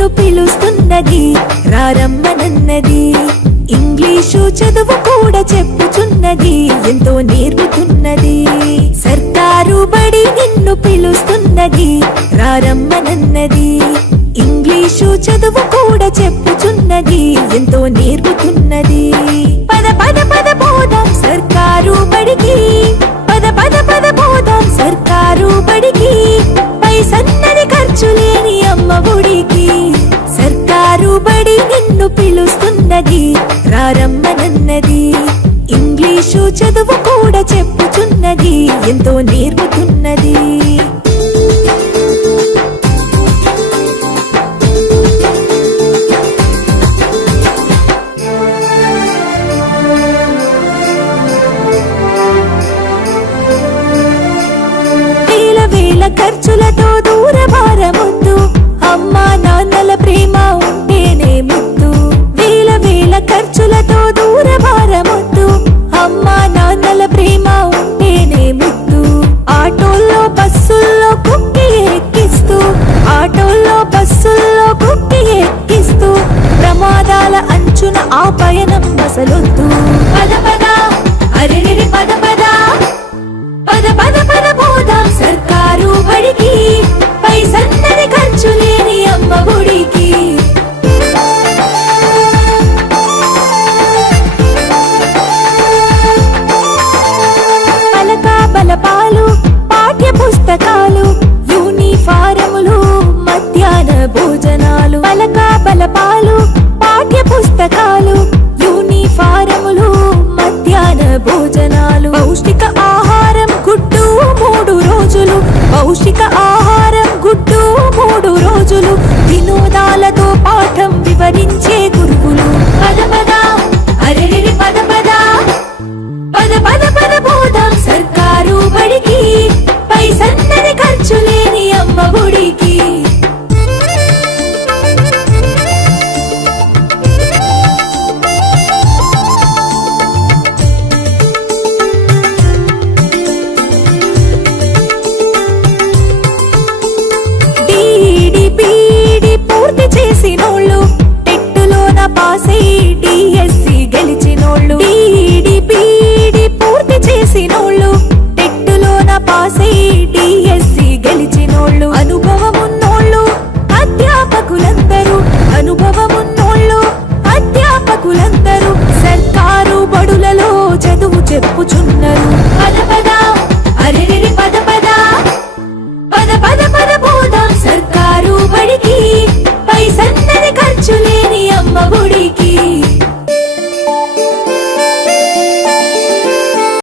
నిన్ను పిలుస్తున్నది, రారమ్మనన్నది. ఇంగ్లీషు చదువు కూడా చెప్పుచున్నది, ఎంతో నేర్పుతున్నది. సర్కారు బడి నిన్ను పిలుస్తున్నది, రారమ్మనన్నది. ఇంగ్లీషు చదువు కూడా చెప్పుచున్నది, ఎంతో నేర్పుతున్నది. పద పద పద పోదాం సర్కారు బడికి, పద పద పద పోదాం సర్కారు బడికి. పైసన్నది ఖర్చు లేని అమ్మ ఒడికి. సర్కారు బడి నిన్ను పిలుస్తున్నది, రారమ్మనన్నది. ఇంగ్లీషు చదువు కూడా చెప్పుచున్నది, ఎంతో నేర్పుతున్నది. ఖర్చులతో దూరభారమొద్దు, అమ్మా నాన్నల ప్రేమ ఉంటేనే ముద్దు. వేల వేల ఖర్చులతో దూరభారమొద్దు, అమ్మా నాన్నల ప్రేమ ఉంటేనే ముద్దు. ఆటోల్లో బస్సుల్లో కుక్కి ఎక్కిస్తూ, ఆటోల్లో బస్సుల్లో కుక్కి ఎక్కిస్తూ, ప్రమాదాల అంచున ఆ పయనం అసలొద్దు. పద పద అరెరెరి పద పద, పద పద పద పోదాం సర్కారు బడికి. పైసన్నది ఖర్చు లేని అమ్మ ఒడికి. పలక బలపాలు, పాఠ్య పుస్తకాలు, యూనిఫారములు, మధ్యాహ్న భోజనాలు. పలక బలపాలు, పాఠ్య పుస్తకాలు, యూనిఫారములు, మధ్యాహ్న భోజనాలు. పౌష్టిక ఆహారం గుడ్డు 3 రోజులు, పౌష్టిక ఆహారం గుడ్డు 3 రోజులు. వినోదాలతో పాఠం వివరించే గురువులు. పద పద అరెరెరి పద పద, పద పద పద పోదాం సర్కారు బడికి. పైసన్నది ఖర్చు లేని అమ్మ ఒడికి. చేసినోళ్ళు టెట్టులోన పాసై డిఎస్సి గెలిచినోళ్ళు. డిడిపిడి పూర్తి చేసినోళ్ళు టెట్టులోన పాసై డిఎస్సి గెలిచినోళ్ళు. అనుభవమున్నోళ్ళు అధ్యాపకులందరూ, అనుభవమున్నోళ్ళు అధ్యాపకులందరూ సర్కారు బడులలో చదువు చెప్పుచున్నారు.